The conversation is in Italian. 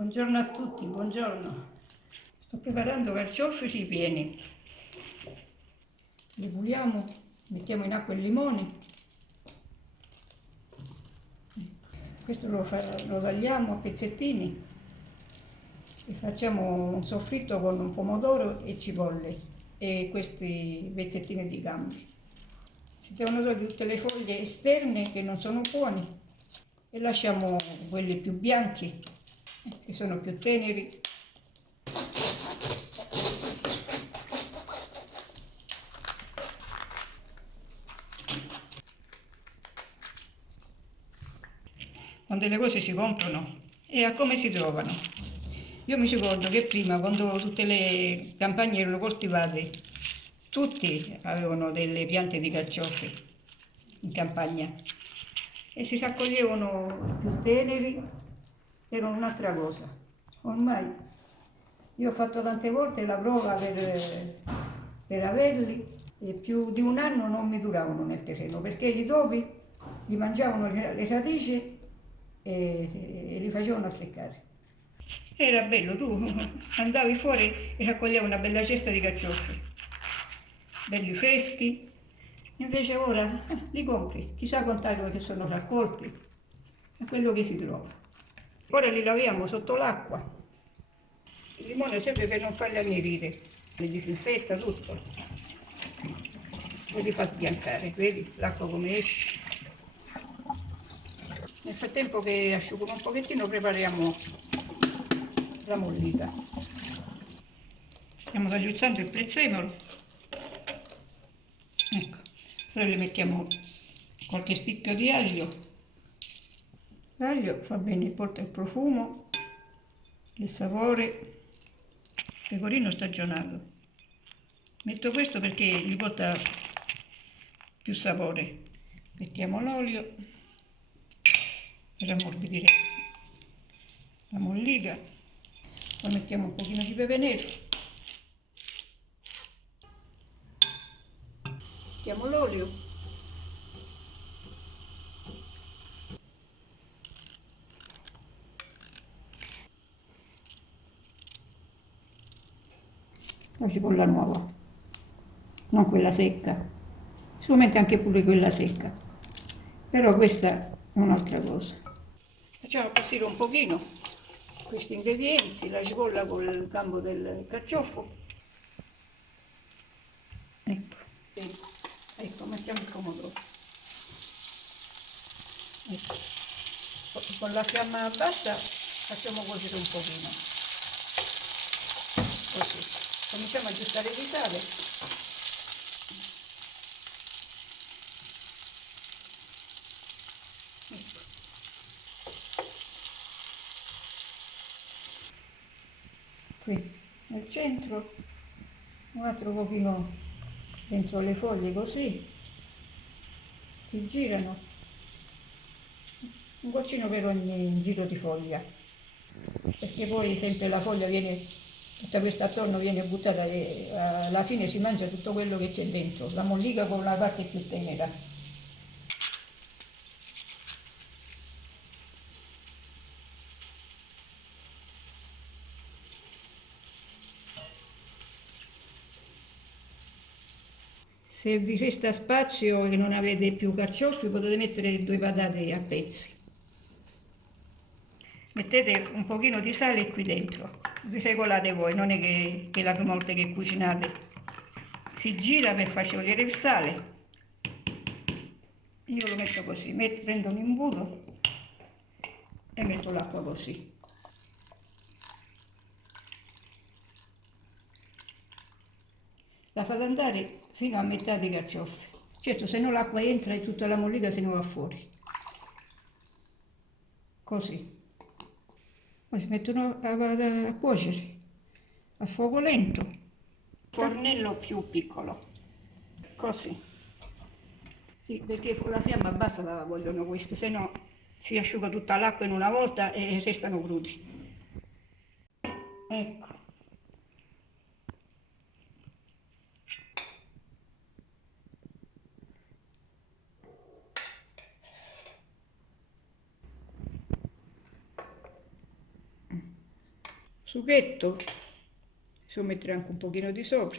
Buongiorno a tutti, buongiorno. Sto preparando carciofi ripieni. Li puliamo, mettiamo in acqua il limone. Questo lo tagliamo a pezzettini e facciamo un soffritto con un pomodoro e cipolle e questi pezzettini di gamberi. Si devono togliere tutte le foglie esterne che non sono buone e lasciamo quelli più bianchi che sono più teneri. Quando le cose si comprano e a come si trovano. Io mi ricordo che prima, quando tutte le campagne erano coltivate, tutti avevano delle piante di carciofi in campagna e si raccoglievano più teneri, erano un'altra cosa. Ormai io ho fatto tante volte la prova per averli e più di un anno non mi duravano nel terreno perché i topi gli mangiavano le radici e li facevano seccare. Era bello, tu andavi fuori e raccoglievi una bella cesta di carciofi, belli freschi, invece ora li compri, chissà quant'acqua che sono raccolti, è quello che si trova. Ora li laviamo sotto l'acqua, il limone serve per non farli annerire, li disinfetta tutto e li fa sbiancare, vedi l'acqua come esce. Nel frattempo che asciugano un pochettino prepariamo la mollica. Stiamo tagliuzzando il prezzemolo. Ecco, ora le mettiamo qualche spicchio di aglio. L'aglio fa bene, porta il profumo, il sapore, pecorino stagionato. Metto questo perché gli porta più sapore. Mettiamo l'olio per ammorbidire la mollica. Poi mettiamo un pochino di pepe nero. Mettiamo l'olio. La cipolla nuova, non quella secca. Si può mettere anche pure quella secca, però questa è un'altra cosa. Facciamo appassire un pochino questi ingredienti, la cipolla con il gambo del carciofo. Ecco, ecco, mettiamo il pomodoro. Ecco. Con la fiamma bassa facciamo cuocere un pochino, così. Cominciamo a aggiustare di sale. Ecco. Qui nel centro, un altro pochino dentro le foglie così, si girano, un goccino per ogni giro di foglia, perché poi sempre la foglia viene, tutta questa attorno viene buttata e alla fine si mangia tutto quello che c'è dentro, la mollica con la parte più tenera. Se vi resta spazio e non avete più carciofi potete mettere 2 patate a pezzi. Mettete un pochino di sale qui dentro, vi regolate voi, non è che la prima volta che cucinate si gira per far sciogliere il sale. Io lo metto così, prendo un imbuto e metto l'acqua così. La fate andare fino a metà dei carciofi. Certo, se no l'acqua entra e tutta la mollica se ne va fuori. Così. Poi si mettono a cuocere a fuoco lento. Fornello più piccolo. Così. Sì, perché la fiamma bassa la vogliono questi, se no si asciuga tutta l'acqua in una volta e restano crudi. Ecco. sughetto, ci mettere anche un pochino di sopra.